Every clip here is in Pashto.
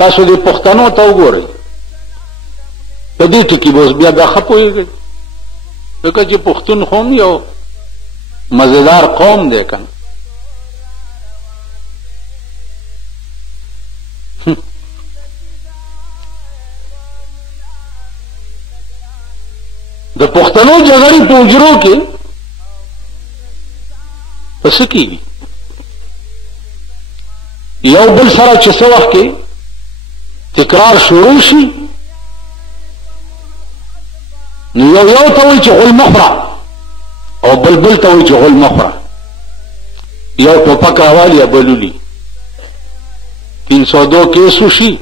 تاسو دې پښتنو ته وګورئ په دې ټکي به اوس بیا ښه پوهېږئ ځکه چې پښتون قوم یو مزیدار قوم دی که نه د پښتنو جګړې په حجرو کې په څه کېږي یو بل سره چې څه وخت کې تکرار شروع شي نو یو ته وایي چې غول مه خوره او بل ته وایي چې غول مه خوره یو ټوپک راوالي یا بلولي 302 کیس وشي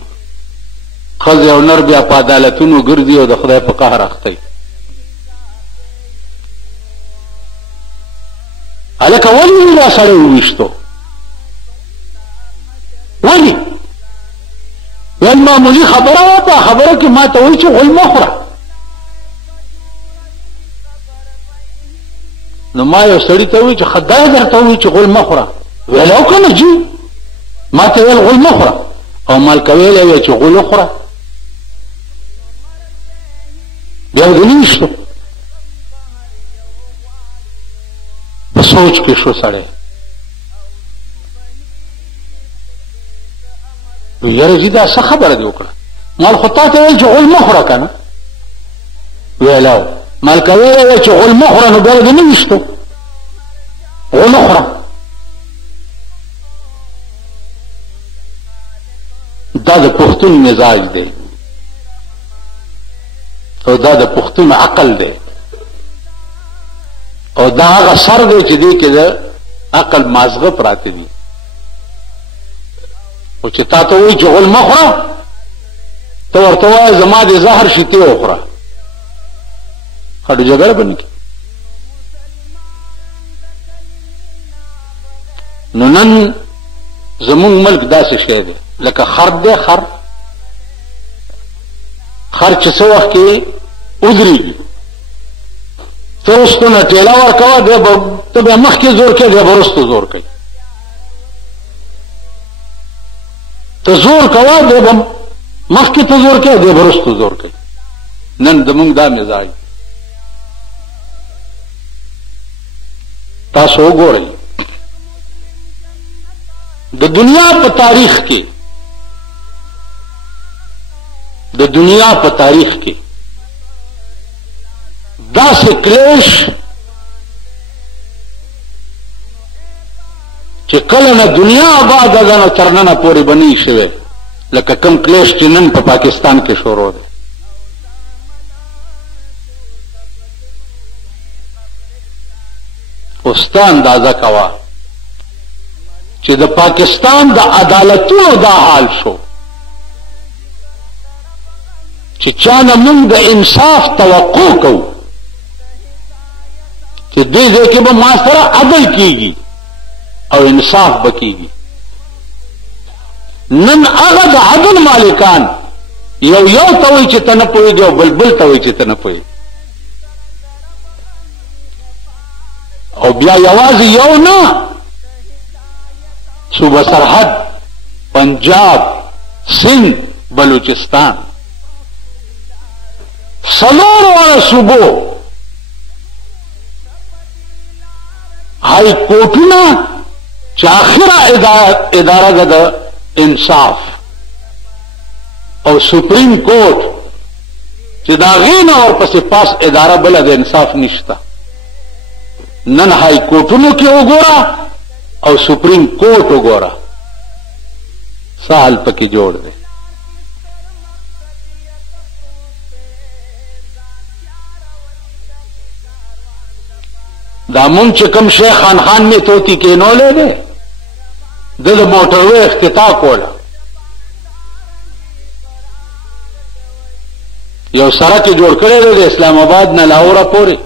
ښځې او نر بیا په عدالتونو ګرځي او د خدای په قهر اخته وي هلکه ولې دا سړی وویشتو ولې ویل معمولي خبره وه په خبره کې ما ته وایي چې غول مه خوره نو ما یو سړي ته وایي چې خدای درته وایي چې غول مه خوره ویل او که نه جي ما ته ویل غول مه خوره او مالکه ویلی وی چې غول وخوره بیا دې نه ویشتو په سوچ کې شو سړی نو یاره جي دا څه خبره دې وکړه مال خو تا ته ویل چې غول مه خوره که نه ویل او مالکه ویلی وی چې غول مه خوره نو بیا دې نه ویشتو غول وخوره دا د پښتون مزاج دی او دا د پښتون عقل دی او دا هغه سر دی چې دی کې د عقل مازغه پراته دي او چې تا ته وایي چې غول مه خوره ته ورته وایه زما د زهر شي ته وخوره هډو جګړه به نه کړي نو نن زمونږ ملک داسې شی دی لکه خر دی خر چې څه وخت کې ودرېږي ته رستو نه ټېله ورکوه ته بیا مخکې زور کوې دی به رستو زور کوي ته زور کوه دی به مخکې ته زور کوې دی به رستو زور کوي نن زمونږ دا مزاج تاسو وګورئ د دنیا په تاریخ کې داسې کلیش چې کله نه دنیا آباد ده نو تر ننه پورې به نه شوی لکه کم کلیش چې نن په پاکستان کې شروع دی اوس ته اندازه کوه چې د پاکستان د عدالتونو دا حال شو چې چانه موږ د انصاف توقع کوو چې دې ځای کې به ما سره عدل کیږي او انصاف به کیږي نن هغه د عدل مالکان یو ته وایي چې ته نه پوهېږې او بل ته وایي چې ته نه پوهېږې او بیا یوازې یو نه صوبه سرحد پنجاب سندھ بلوچستان څلورو صوبو ہائی کورټونه چې اخره اداره ده د انصاف او سپریم کورټ چې د هغې نه ورپسې پاس اداره بله د انصاف نشته نن ہائی کورټونو کې وګوره او سپریم کورټ وګوره څه حال پکې جوړ دی دا مونږ چې کوم شیخ خان می توتی کېنولی دی د موټروې افتتاح کوله یو سړک یې جوړ کړی دی د اسلام آباد نه لاهوره پورې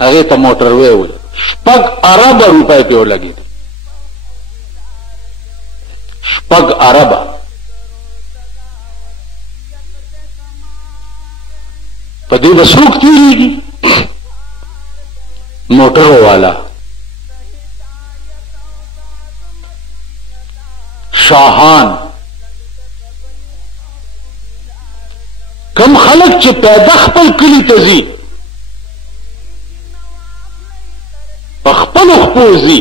هغې ته موټروې وایي 6 اربه روپۍ پې ولګېدې 6 اربه په دې به څوک تېرېږي موټرو والا شاهان خلک چې پیدا خپل کلی ته ځي په خپلو خپو ځي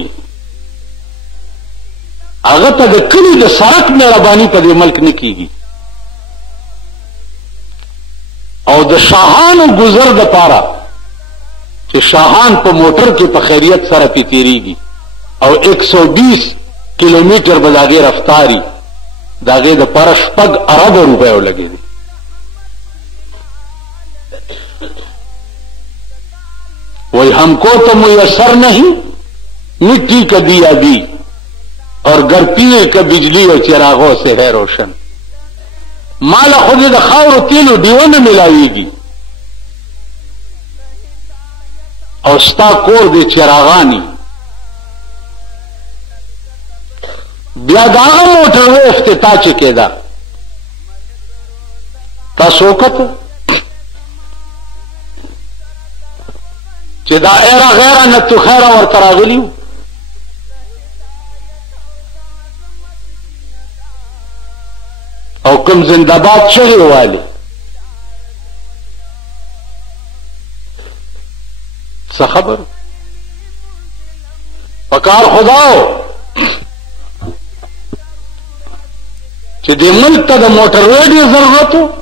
هغه ته د کلي د سړک مهرباني په دې ملک نه کېږي او د شاهانو ګذر دپاره چې شاهان په موټر کې په خیریت سره پې تېرېږي او 120 کیلومیټر به د هغې رفتاري د هغې دپاره 6 اربه روپۍ ولګېدې وہی ہم کو تو میسر نہیں مٹی کا دیا بھی اور گر پیے کا بجلی اور چراغوں سے ہے روشن مالا خود د خاور تیلو ډیوه نه ملاویږي او ستا کور د چراغانی بیا دا موټر و افتتاح چې کېده تاسو وکړه چې دا ایرا غیره نتو خیره ورته راغلي او کوم زنده‌باد چغې والي څه خبر پکار خداو چې دې ملک ته د موټر وې ضرورت و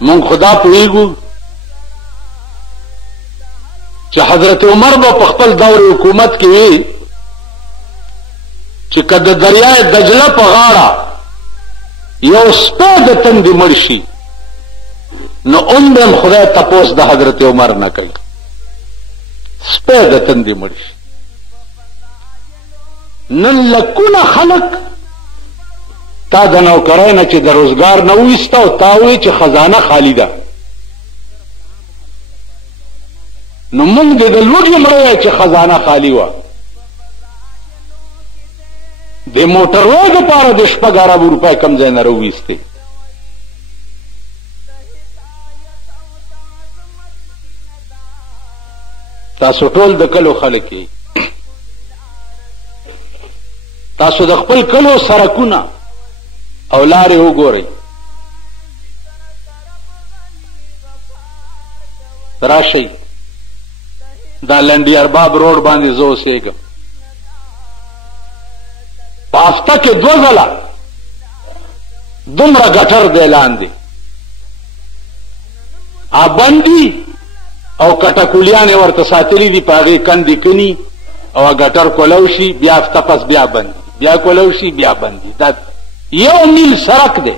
مونږ خدا پوهېږو چې حضرت عمر به په خپل دور حکومت کې وي چې که د دریای دجله په غاړه یو سپی د تندې مړ شي نو به خدای تپوس د حضرت عمر نه کوي سپی د تندې مړ شي نن لکونه خلک تا د نوکرۍ نه چې د روزګار نه وایسته او تا وایي چې خزانه خالی ده نو مونږ د لوږې مړی چې خزانه خالی وه د موټروی دپاره د 6 اربو روپۍ کم ځای نه راوویستې تاسو ټول د کلو خلک یې تاسو د خپل کلو سړکونه او لارې وګورئ راشئ دا لنډي ارباب روډ باندې زه اوسېږم په هفته کې 2 ځله دومره ګټر دی لاندې بندي او کټکولیانې ورته ساتلي دي په هغې کندې کني او ګټر کولو شي بیا هفته پس بیا بندي بیا کولو شي بیا بندي دا 1 میل سړک دی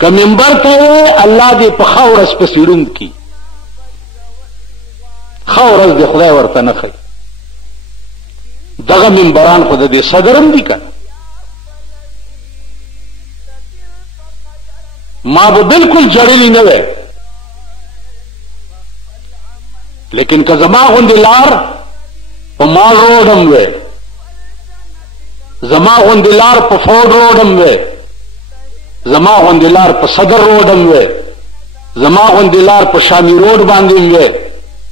که منبر ته یې الله دې په ښه ورځ پسې ړوند کړي ښه ورځ دې خدای ورته نه ښیي دغه منبران خو د دې صدرم دي که ما به بلکل جړلی نه وی لیکن که زما غوندې لار په مال روډ هم وی زما غوندې لار په فورډ روډ هم وی زما غوندې لار په صدر روډ هم وی زما غوندې لار په شامي روډ باندې هم وی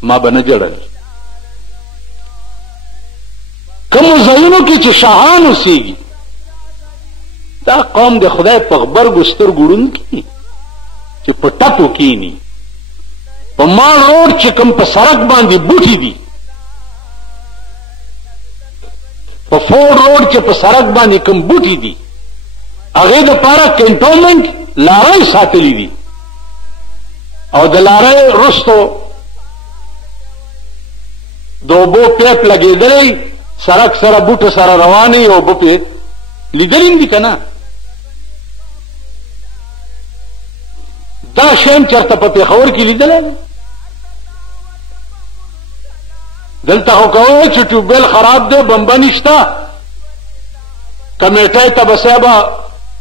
ما به نه جړل کومو ځایونو کې چې شاهان اوسېږي دا قوم د خدای په غبرګو سترګو ړوند کړي چې په ټپو کښېني په مال روډ چې کوم په سړک باندې بوټي دي په فورډ روډ چې په سړک باندې کوم بوټي دي هغې دپاره کنټونمنټ لارۍ ساتلي دي او د لارۍ رستو د اوبو پیپ لګېدلی سړک سره بوټه سره روانې او اوبه پې لیدلي دي که نه دا شی هم چېرته په پېښور کې لیدلی دلته خو که ووایي چې ټیوبویل خراب دی بمبه نشته کمیټۍ ته به صاحبه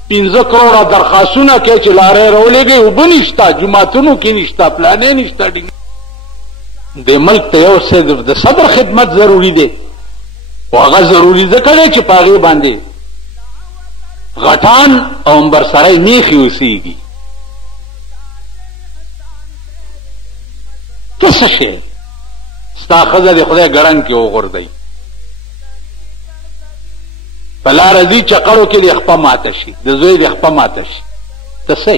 15 کروړه درخواستونه کوي چې لارۍ راولېږئ اوبه نشته جوماتونو کې نشته پلانې نشته دې ملک ته یو څه د صدر خدمت ضروري دی او هغه ضروري ځکه دی چې په هغې باندې غټان او امبرسرۍ میخې اوسېږي ته څه شی ستا ښځه د خدای ګړنګ کې وغورځئ په لاره ځي چقړو کې د خپه ماته شي د زوی د خپه ماته شي ته څه